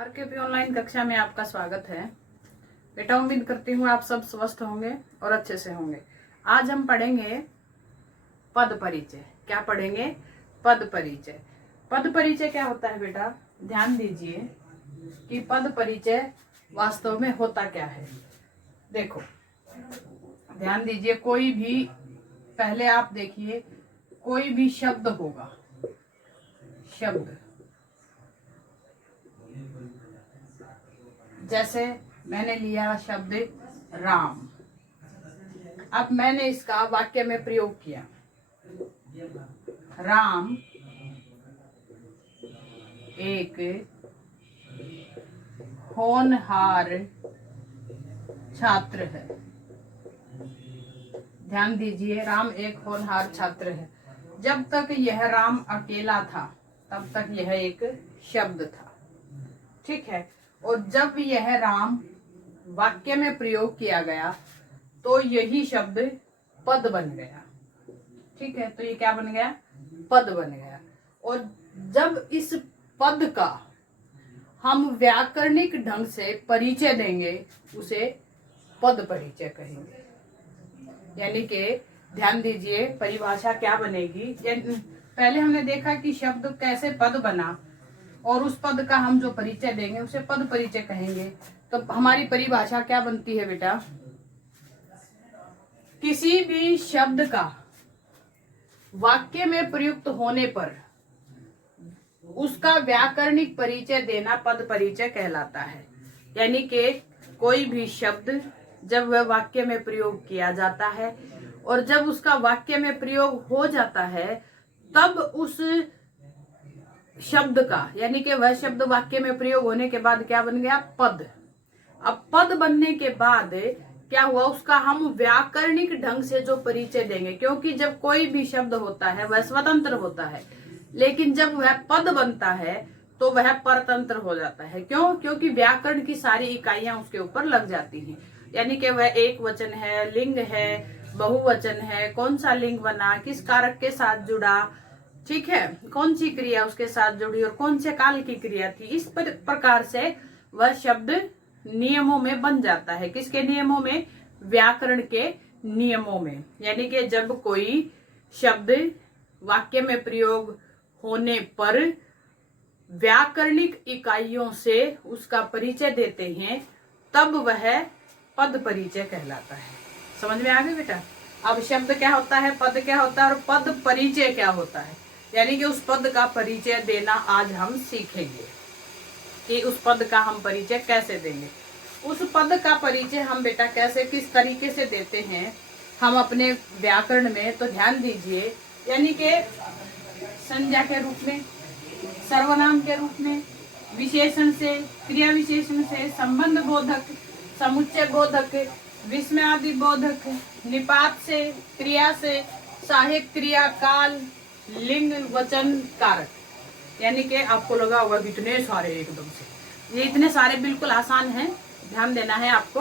आरकेपी online कक्षा में आपका स्वागत है। बेटा उम्मीद करती हूँ आप सब स्वस्थ होंगे और अच्छे से होंगे। आज हम पढ़ेंगे पद परिचय। क्या पढ़ेंगे? पद परिचय। पद परिचय क्या होता है बेटा? ध्यान दीजिए कि पद परिचय वास्तव में होता क्या है। देखो ध्यान दीजिए, कोई भी, पहले आप देखिए, कोई भी शब्द होगा, शब्द जैसे मैंने लिया शब्द राम। अब मैंने इसका वाक्य में प्रयोग किया, राम एक होनहार छात्र है। ध्यान दीजिए, राम एक होनहार छात्र है। जब तक यह राम अकेला था तब तक यह एक शब्द था, ठीक है। और जब यह राम वाक्य में प्रयोग किया गया तो यही शब्द पद बन गया, ठीक है। तो ये क्या बन गया? पद बन गया। और जब इस पद का हम व्याकरणिक ढंग से परिचय देंगे उसे पद परिचय कहेंगे। यानी कि ध्यान दीजिए, परिभाषा क्या बनेगी। पहले हमने देखा कि शब्द कैसे पद बना और उस पद का हम जो परिचय देंगे उसे पद परिचय कहेंगे। तो हमारी परिभाषा क्या बनती है बेटा? किसी भी शब्द का वाक्य में प्रयुक्त होने पर उसका व्याकरणिक परिचय देना पद परिचय कहलाता है। यानी कि कोई भी शब्द जब वह वाक्य में प्रयोग किया जाता है और जब उसका वाक्य में प्रयोग हो जाता है तब उस शब्द का, यानी कि वह शब्द वाक्य में प्रयोग होने के बाद क्या बन गया? पद। अब पद बनने के बाद क्या हुआ? उसका हम व्याकरणिक ढंग से जो परिचय देंगे, क्योंकि जब कोई भी शब्द होता है वह स्वतंत्र होता है, लेकिन जब वह पद बनता है तो वह परतंत्र हो जाता है। क्यों? क्योंकि व्याकरण की सारी इकाइयां उसके ऊपर लग जाती हैं। यानी कि वह एक वचन है, लिंग है, बहुवचन है, कौन सा लिंग बना, किस कारक के साथ जुड़ा, ठीक है, कौन सी क्रिया उसके साथ जुड़ी और कौन से काल की क्रिया थी। इस प्रकार से वह शब्द नियमों में बन जाता है। किसके नियमों में? व्याकरण के नियमों में। यानी कि जब कोई शब्द वाक्य में प्रयोग होने पर व्याकरणिक इकाइयों से उसका परिचय देते हैं तब वह पद परिचय कहलाता है। समझ में आ गया बेटा? अब शब्द क्या होता है, पद क्या होता है और पद परिचय क्या होता है, यानी कि उस पद का परिचय देना आज हम सीखेंगे कि उस पद का हम परिचय कैसे देंगे। उस पद का परिचय हम बेटा कैसे, किस तरीके से देते हैं हम अपने व्याकरण में, तो ध्यान दीजिए। यानी कि संज्ञा के रूप में, सर्वनाम के रूप में, विशेषण से, क्रिया विशेषण से, संबंध बोधक, समुच्चय बोधक, विस्मयादि बोधक, निपात से, क्रिया से, सहायक क्रिया, काल, लिंग, वचन, कारक। यानी कि आपको लगा होगा कितने सारे एकदम से, ये इतने सारे बिल्कुल आसान है, ध्यान देना है आपको।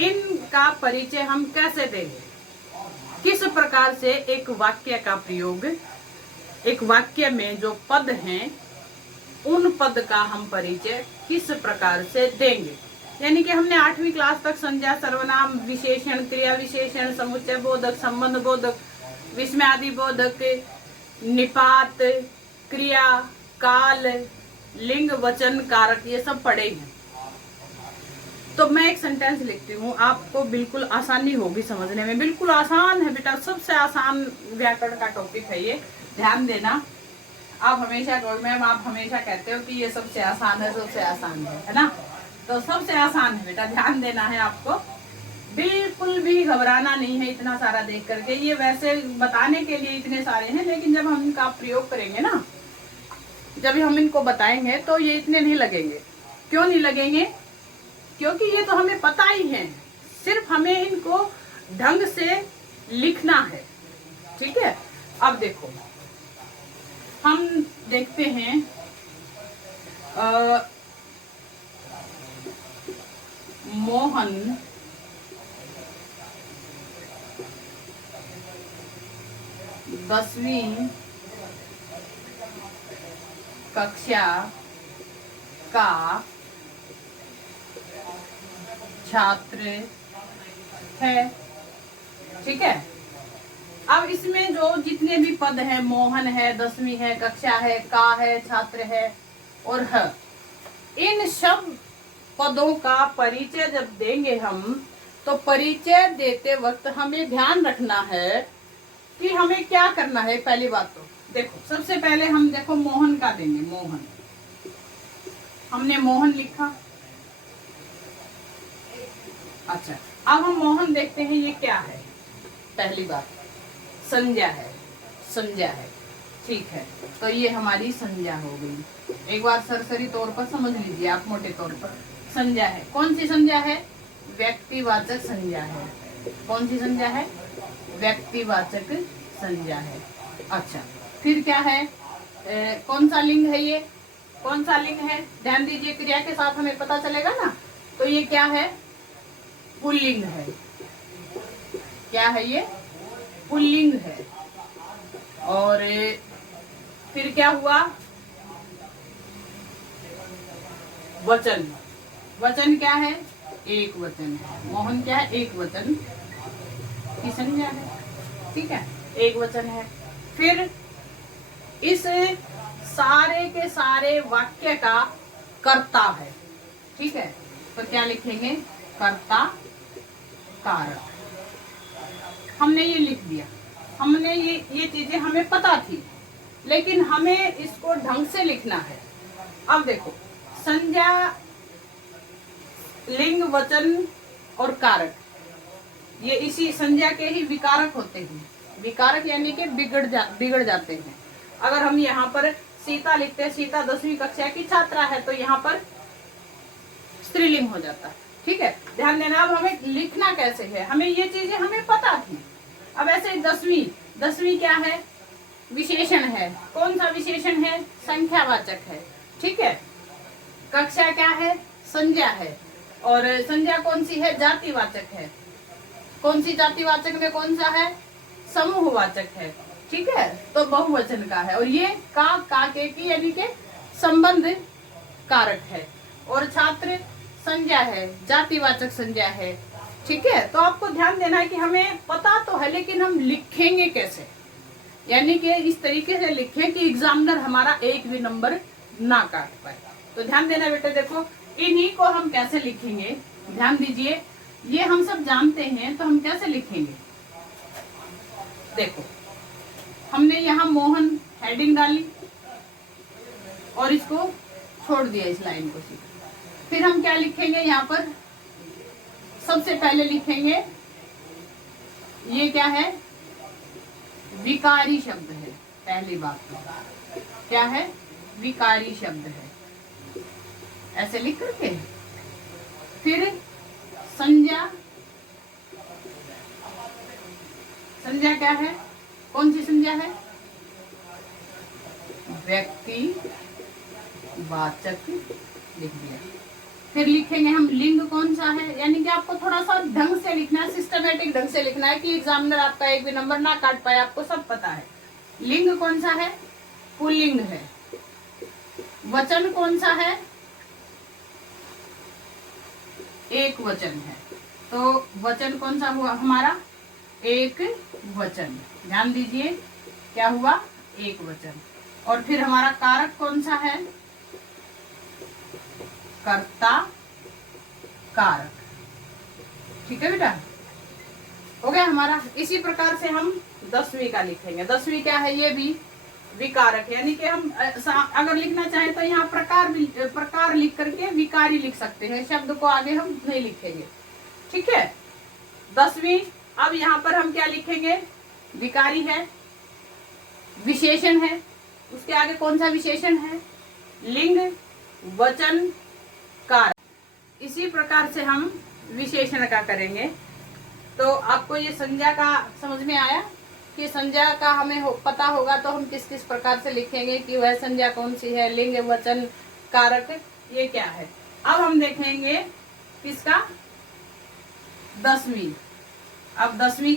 इनका परिचय हम कैसे देंगे, किस प्रकार से एक वाक्य का प्रयोग, एक वाक्य में जो पद हैं उन पद का हम परिचय किस प्रकार से देंगे। यानी कि हमने 8वीं क्लास तक संज्ञा, सर्वनाम, विशेषण, क्रिया विशेषण, समुच्चय बोधक, संबंध बोधक, विस्मयादि बोधक, निपात, क्रिया, काल, लिंग, वचन, कारक, ये सब पढ़े हैं। तो मैं एक सेंटेंस लिखती हूँ, आपको बिल्कुल आसानी होगी समझने में। बिल्कुल आसान है बेटा, सबसे आसान व्याकरण का टॉपिक है ये, ध्यान देना। आप हमेशा मैम आप हमेशा कहते हो कि ये सबसे आसान है, सबसे आसान है ना? तो सबसे आसान है बेटा, ध्यान देना है आपको। बिल्कुल भी घबराना नहीं है इतना सारा देख करके। ये वैसे बताने के लिए इतने सारे हैं, लेकिन जब हम इनका प्रयोग करेंगे ना, जब हम इनको बताएंगे तो ये इतने नहीं लगेंगे। क्यों नहीं लगेंगे? क्योंकि ये तो हमें पता ही है, सिर्फ हमें इनको ढंग से लिखना है, ठीक है। अब देखो, हम देखते हैं मोहन दसवीं कक्षा का छात्र है। ठीक है, अब इसमें जो जितने भी पद हैं, मोहन है, 10वीं है, कक्षा है, का है, छात्र है और है, इन सब पदों का परिचय जब देंगे हम, तो परिचय देते वक्त हमें ध्यान रखना है कि हमें क्या करना है। पहली बात तो देखो, सबसे पहले हम देखो मोहन का देंगे। मोहन, हमने मोहन लिखा। अच्छा, अब हम मोहन देखते हैं ये क्या है। पहली बात संज्ञा है, संज्ञा है। ठीक है, तो ये हमारी संज्ञा हो गई। एक बार सरसरी तौर पर समझ लीजिए आप, मोटे तौर पर संज्ञा है। कौन सी संज्ञा है? व्यक्तिवाचक संज्ञा है। कौन सी संज्ञा है? व्यक्तिवाचक संज्ञा है। अच्छा, फिर क्या है? कौन सा लिंग है ये? कौन सा लिंग है? ध्यान दीजिए, क्रिया के साथ हमें पता चलेगा ना। तो ये क्या है? पुल्लिंग है। क्या है ये? पुल्लिंग है। और फिर क्या हुआ? वचन। वचन क्या है? एक वचन है। मोहन क्या है? एक वचन की संज्ञा है। ठीक है, एक वचन है। फिर इस सारे के सारे वाक्य का कर्ता है। ठीक है, तो क्या लिखेंगे? कर्ता कारक। हमने ये लिख दिया। हमने ये चीजें हमें पता थी, लेकिन हमें इसको ढंग से लिखना है। अब देखो, संज्ञा, लिंग, वचन और कारक, ये इसी संज्ञा के ही विकारक होते हैं। विकारक यानी कि बिगड़ जाते हैं। अगर हम यहाँ पर सीता लिखते हैं, सीता 10वीं कक्षा की छात्रा है, तो यहाँ पर स्त्रीलिंग हो जाता है। ठीक है, ध्यान देना। अब हमें लिखना कैसे है, हमें ये चीजें हमें पता थी। अब ऐसे 10वीं क्या है? विशेषण है। कौन सा विशेषण है? संख्यावाचक है। ठीक है, कक्षा क्या है? संज्ञा है। और संज्ञा कौन सी है? जातिवाचक है। कौन सी जातिवाचक में कौन सा है? समूहवाचक है। ठीक है, तो बहुवचन का है। और ये का के की यानी के संबंध कारक है। और छात्र संज्ञा है, जातिवाचक संज्ञा है। ठीक है, तो आपको ध्यान देना है कि हमें पता तो है, लेकिन हम लिखेंगे कैसे, यानी कि इस तरीके से लिखें कि एग्जामिनर हमारा एक भी नंबर ना काट पाए। तो ध्यान देना बेटे। देखो, इन्हीं को हम कैसे लिखेंगे, ध्यान दीजिए। ये हम सब जानते हैं, तो हम कैसे लिखेंगे? देखो, हमने यहाँ मोहन हेडिंग डाली और इसको छोड़ दिया, इस लाइन को सीधा। फिर हम क्या लिखेंगे? यहाँ पर सबसे पहले लिखेंगे, ये क्या है? विकारी शब्द है। पहली बात तो क्या है? विकारी शब्द है। ऐसे लिख करके फिर संज्ञा। संज्ञा क्या है? कौन सी संज्ञा है? व्यक्तिवाचक लिख दिया। फिर लिखेंगे हम लिंग कौन सा है, यानी कि आपको थोड़ा सा ढंग से लिखना है, सिस्टमेटिक ढंग से लिखना है कि एग्जामिनर आपका एक भी नंबर ना काट पाए। आपको सब पता है। लिंग कौन सा है? पुल्लिंग है। वचन कौन सा है? एक वचन है। तो वचन कौन सा हुआ हमारा? एक वचन। ध्यान दीजिए, क्या हुआ? एक वचन। और फिर हमारा कारक कौन सा है? कर्ता कारक। ठीक है बेटा, हो गया हमारा। इसी प्रकार से हम 10वीं का लिखेंगे। 10वीं क्या है? ये भी विकारक है, यानी कि हम अगर लिखना चाहें तो यहाँ प्रकार लिख करके विकारी लिख सकते हैं। शब्द को आगे हम नहीं लिखेंगे। ठीक है, 10वीं। अब यहाँ पर हम क्या लिखेंगे? विकारी है, विशेषण है, उसके आगे कौन सा विशेषण है? लिंग, वचन, कारक। इसी प्रकार से हम विशेषण का करेंगे। तो आपको ये संज्ञा का समझ में आया कि संज्ञा का हमें पता होगा तो हम किस किस प्रकार से लिखेंगे कि वह संज्ञा कौन सी है, लिंग, वचन, कारक, ये क्या है। अब हम देखेंगे किसका? 10वीं। अब 10वीं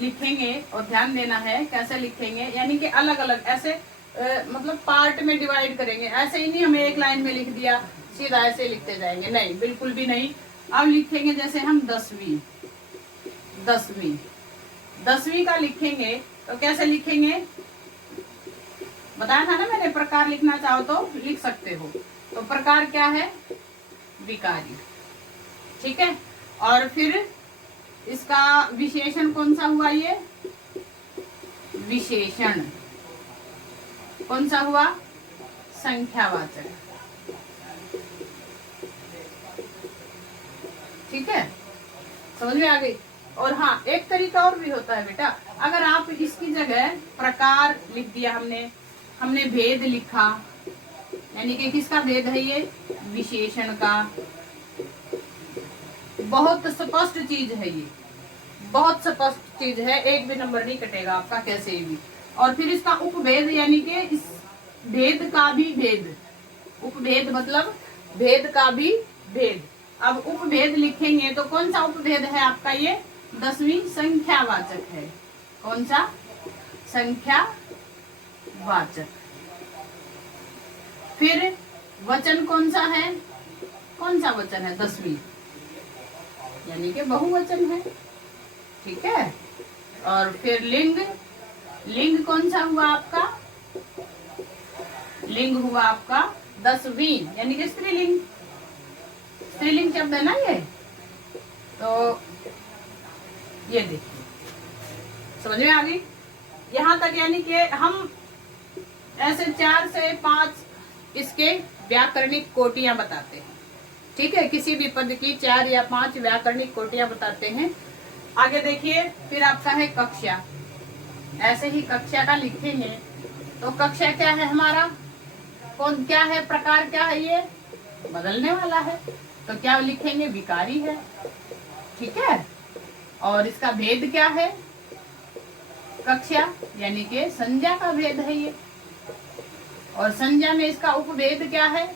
लिखेंगे और ध्यान देना है कैसे लिखेंगे, यानी कि अलग अलग ऐसे मतलब पार्ट में डिवाइड करेंगे। ऐसे ही नहीं हमें एक लाइन में लिख दिया सीधा ऐसे लिखते जाएंगे, नहीं, बिल्कुल भी नहीं। अब लिखेंगे जैसे हम 10वीं का लिखेंगे तो कैसे लिखेंगे, बताया था ना मैंने, प्रकार लिखना चाहो तो लिख सकते हो। तो प्रकार क्या है, विकारी, ठीक है। और फिर इसका विशेषण कौन सा हुआ, ये विशेषण कौन सा हुआ, संख्यावाचक, ठीक है, समझ में आ गई। और हाँ, एक तरीका और भी होता है बेटा, अगर आप इसकी जगह प्रकार लिख दिया, हमने भेद लिखा, यानी कि किसका भेद है ये, विशेषण का। बहुत स्पष्ट चीज है ये, बहुत स्पष्ट चीज है, एक भी नंबर नहीं कटेगा आपका कैसे भी। और फिर इसका उपभेद, यानी कि इस भेद का भी भेद, उपभेद मतलब भेद का भी भेद। अब उपभेद लिखेंगे तो कौन सा उपभेद है आपका, ये 10वीं संख्यावाचक है। कौन सा, संख्यावाचक। फिर वचन कौन सा है, कौन सा वचन है, 10वीं, यानी कि बहुवचन है, ठीक है। और फिर लिंग, लिंग कौन सा हुआ आपका, लिंग हुआ आपका 10वीं, यानी कि स्त्रीलिंग, स्त्रीलिंग शब्द है ना ये। तो ये देखिए, समझ में आ गई यहाँ तक, यानी कि हम ऐसे 4 से 5 इसके व्याकरणिक कोटियां बताते हैं, ठीक है। किसी भी पद की 4 या 5 व्याकरणिक कोटियां बताते हैं। आगे देखिए, फिर आपका है कक्षा, ऐसे ही कक्षा का लिखेंगे तो कक्षा क्या है हमारा, कौन क्या है, प्रकार क्या है, ये बदलने वाला है, तो क्या लिखेंगे, विकारी है, ठीक है। और इसका भेद क्या है, कक्षा, यानी कि संज्ञा का भेद है ये। और संज्ञा में इसका उपभेद क्या है,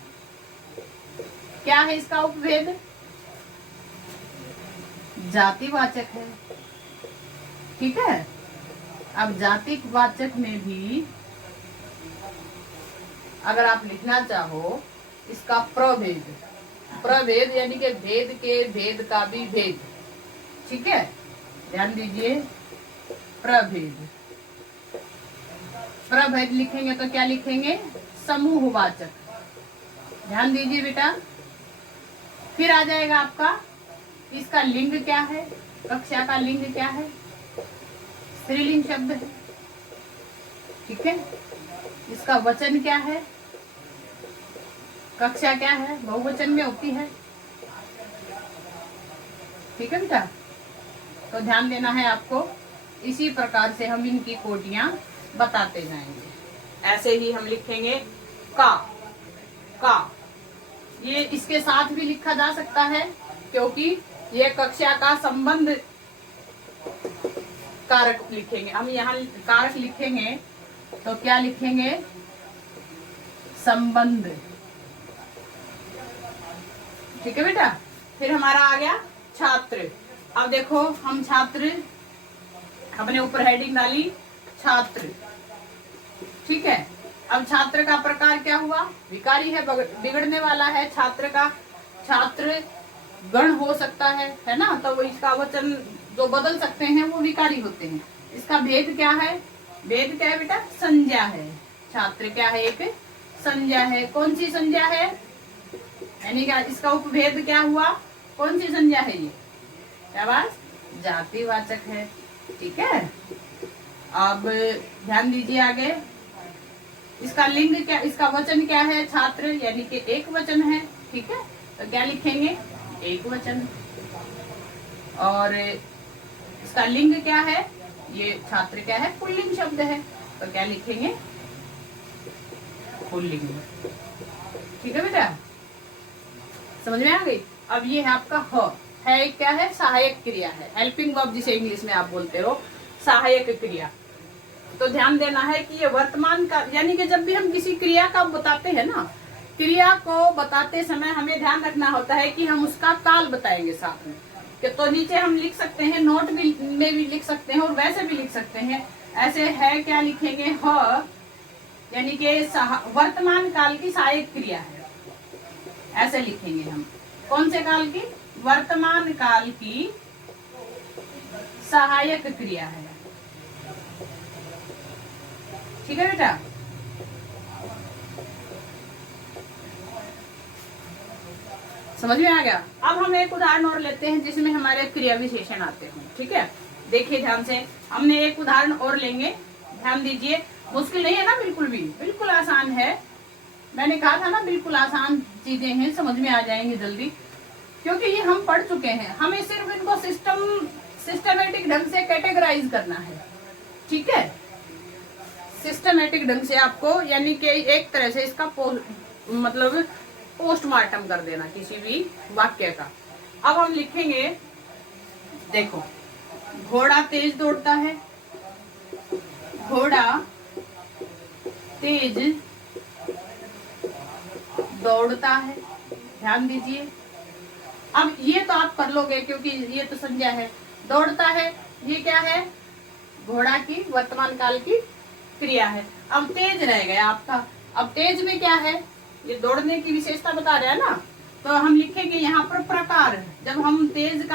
क्या है इसका उपभेद, जातिवाचक है, ठीक है। अब जातिवाचक में भी अगर आप लिखना चाहो इसका प्रभेद, प्रभेद यानी कि भेद के भेद का भी भेद, ठीक है, ध्यान दीजिए, प्रभेद, प्रभेद लिखेंगे तो क्या लिखेंगे, समूहवाचक, ध्यान दीजिए बेटा। फिर आ जाएगा आपका, इसका लिंग क्या है, कक्षा का लिंग क्या है, स्त्रीलिंग शब्द है, ठीक है। इसका वचन क्या है, कक्षा क्या है, बहुवचन में होती है, ठीक है बेटा। तो ध्यान देना है आपको, इसी प्रकार से हम इनकी कोटियां बताते जाएंगे। ऐसे ही हम लिखेंगे का ये इसके साथ भी लिखा जा सकता है, क्योंकि ये कक्षा का संबंध कारक लिखेंगे हम, यहाँ कारक लिखेंगे तो क्या लिखेंगे, संबंध, ठीक है बेटा। फिर हमारा आ गया छात्र। अब देखो, हम छात्र, हमने ऊपर हेडिंग डाली छात्र, ठीक है। अब छात्र का प्रकार क्या हुआ, विकारी है, बिगड़ने वाला है। छात्र का, छात्र गण हो सकता है ना, तो वो इसका वचन जो बदल सकते हैं वो विकारी होते हैं। इसका भेद क्या है, भेद क्या है बेटा, संज्ञा है। छात्र क्या है, एक संज्ञा है। कौन सी संज्ञा है, यानी कि इसका उपभेद क्या हुआ, कौन सी संज्ञा है ये, शाबाश, जातिवाचक है, ठीक है। अब ध्यान दीजिए आगे, इसका लिंग क्या, इसका वचन क्या है, छात्र, यानी कि एक वचन है, ठीक है। तो क्या लिखेंगे, एक वचन। और इसका लिंग क्या है, ये छात्र क्या है, पुल्लिंग शब्द है, तो क्या लिखेंगे, पुल्लिंग, ठीक है बेटा, समझ में आ गई। अब ये है आपका है क्या है, सहायक क्रिया है, हेल्पिंग वर्ब जिसे इंग्लिश में आप बोलते हो, सहायक क्रिया। तो ध्यान देना है कि ये वर्तमान का, यानी कि जब भी हम किसी क्रिया का बताते हैं ना, क्रिया को बताते समय हमें ध्यान रखना होता है कि हम उसका काल बताएंगे साथ में। तो नीचे हम लिख सकते हैं, नोट में भी लिख सकते हैं और वैसे भी लिख सकते हैं। ऐसे है क्या लिखेंगे, यानी कि वर्तमान काल की सहायक क्रिया है, ऐसे लिखेंगे हम। कौन से काल की? वर्तमान काल की सहायक क्रिया है। ठीक है बेटा, समझ में आ गया। अब हम एक उदाहरण और लेते हैं जिसमें हमारे क्रिया विशेषण आते हैं। ठीक है, देखिए ध्यान से, हमने एक उदाहरण और लेंगे, ध्यान दीजिए। मुश्किल नहीं है ना, बिल्कुल भी, बिल्कुल आसान है। मैंने कहा था ना बिल्कुल आसान चीजें हैं, समझ में आ जाएंगे जल्दी, क्योंकि ये हम पढ़ चुके हैं। हमें सिर्फ इनको सिस्टमेटिक ढंग से कैटेगराइज करना है। ठीक है, सिस्टमेटिक ढंग से आपको, यानी कि एक तरह से इसका मतलब पोस्टमार्टम कर देना किसी भी वाक्य का। अब हम लिखेंगे, देखो, घोड़ा तेज दौड़ता है, घोड़ा तेज दौड़ता है। ध्यान दीजिए, अब ये तो आप कर लोगे क्योंकि ये तो संज्ञा है। दौड़ता है, ये क्या है? घोड़ा की वर्तमान काल की क्रिया है। अब तेज रह गया आपका। अब तेज में क्या है? ये दौड़ने की विशेषता बता रहा है ना, तो हम लिखेंगे यहाँ पर प्रकार। जब हम तेज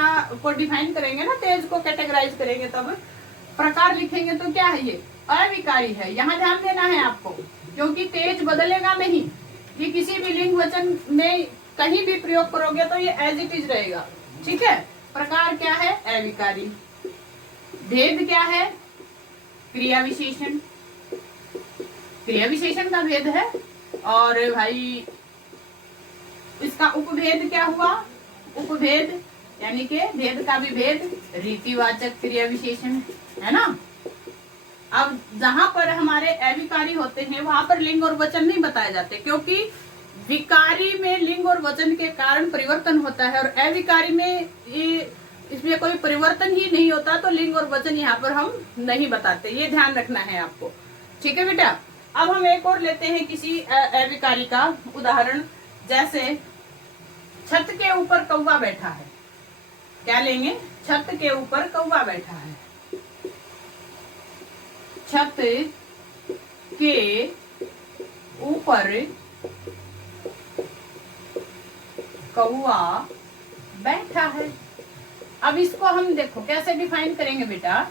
को डिफाइन करेंगे ना, तेज को कैटेगराइज करेंगे, तब प्रकार लिखेंगे। तो क्या है? ये अविकारी है। यहाँ ध्यान देना है आपको, क्योंकि तेज बदलेगा नहीं। ये किसी भी लिंग वचन में कहीं भी प्रयोग करोगे तो ये एज इट इज रहेगा। ठीक है, प्रकार क्या है? अविकारी। भेद क्या है? क्रिया विशेषण। क्रिया विशेषण का भेद है। और भाई इसका उपभेद क्या हुआ? उपभेद यानी कि भेद का भी भेद, रीतिवाचक क्रिया विशेषण है ना। अब जहां पर हमारे अविकारी होते हैं वहां पर लिंग और वचन नहीं बताए जाते, क्योंकि विकारी में लिंग और वचन के कारण परिवर्तन होता है, और अविकारी में ये इसमें कोई परिवर्तन ही नहीं होता, तो लिंग और वचन यहाँ पर हम नहीं बताते। ये ध्यान रखना है आपको। ठीक है बेटा, अब हम एक और लेते हैं किसी अविकारी का उदाहरण। जैसे छत के ऊपर कौवा बैठा है। क्या लेंगे? छत के ऊपर कौवा बैठा है। छत के ऊपर कौवा बैठा है। अब इसको हम देखो कैसे डिफाइन करेंगे बेटा,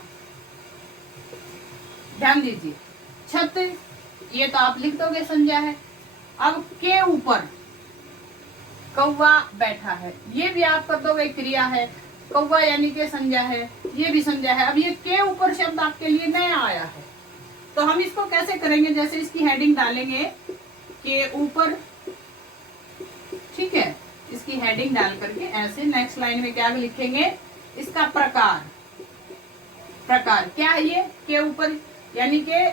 ध्यान दीजिए। छत, ये तो आप लिख दोगे, संज्ञा है। अब के ऊपर कौवा बैठा है, ये भी आप कर दोगे, क्रिया है। कौवा यानी कि संज्ञा है, ये भी संज्ञा है। अब ये के ऊपर शब्द आपके लिए नया आया है, तो हम इसको कैसे करेंगे? जैसे इसकी हेडिंग डालेंगे के ऊपर। ठीक है, इसकी हेडिंग डाल करके ऐसे नेक्स्ट लाइन में क्या लिखेंगे? इसका प्रकार। प्रकार क्या है? ये के ऊपर, यानी कि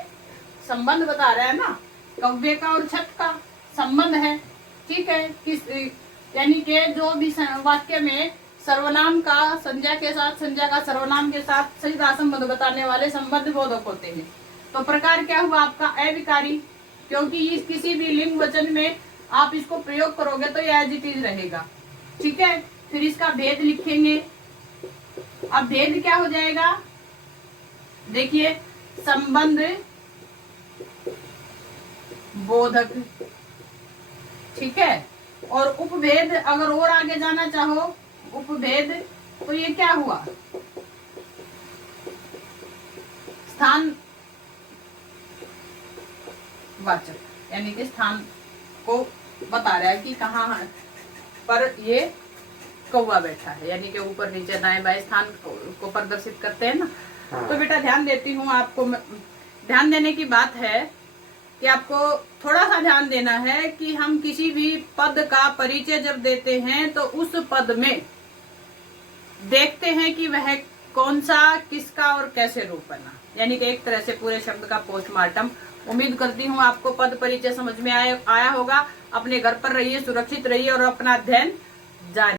संबंध बता रहा है ना, कौवे का और छत का संबंध है। ठीक है, किस यानी कि जो भी वाक्य में सर्वनाम का संज्ञा के साथ, संज्ञा का सर्वनाम के साथ सीधा संबंध बताने वाले संबंध बोधक होते हैं। तो प्रकार क्या हुआ आपका? अविकारी, क्योंकि इस किसी भी लिंग वचन में आप इसको प्रयोग करोगे तो ये एज इट इज रहेगा। ठीक है, फिर इसका भेद लिखेंगे। अब भेद क्या हो जाएगा? देखिए, संबंध बोधक। ठीक है, और उपभेद अगर और आगे जाना चाहो, उपभेद, तो ये क्या हुआ? स्थान वाचक, यानी कि स्थान को बता रहा है कि कहाँ पर ये कौवा बैठा है, यानी कि ऊपर नीचे दाएं बाएं स्थान को प्रदर्शित करते हैं ना। तो बेटा ध्यान देती हूँ, आपको ध्यान देने की बात है कि आपको थोड़ा सा ध्यान देना है कि हम किसी भी पद का परिचय जब देते हैं तो उस पद में देखते हैं कि वह कौन सा, किसका और कैसे रूप बना, यानी कि एक तरह से पूरे शब्द का पोस्टमार्टम। उम्मीद करती हूँ आपको पद परिचय समझ में आया होगा। अपने घर पर रहिए, सुरक्षित रहिए और अपना अध्ययन जारी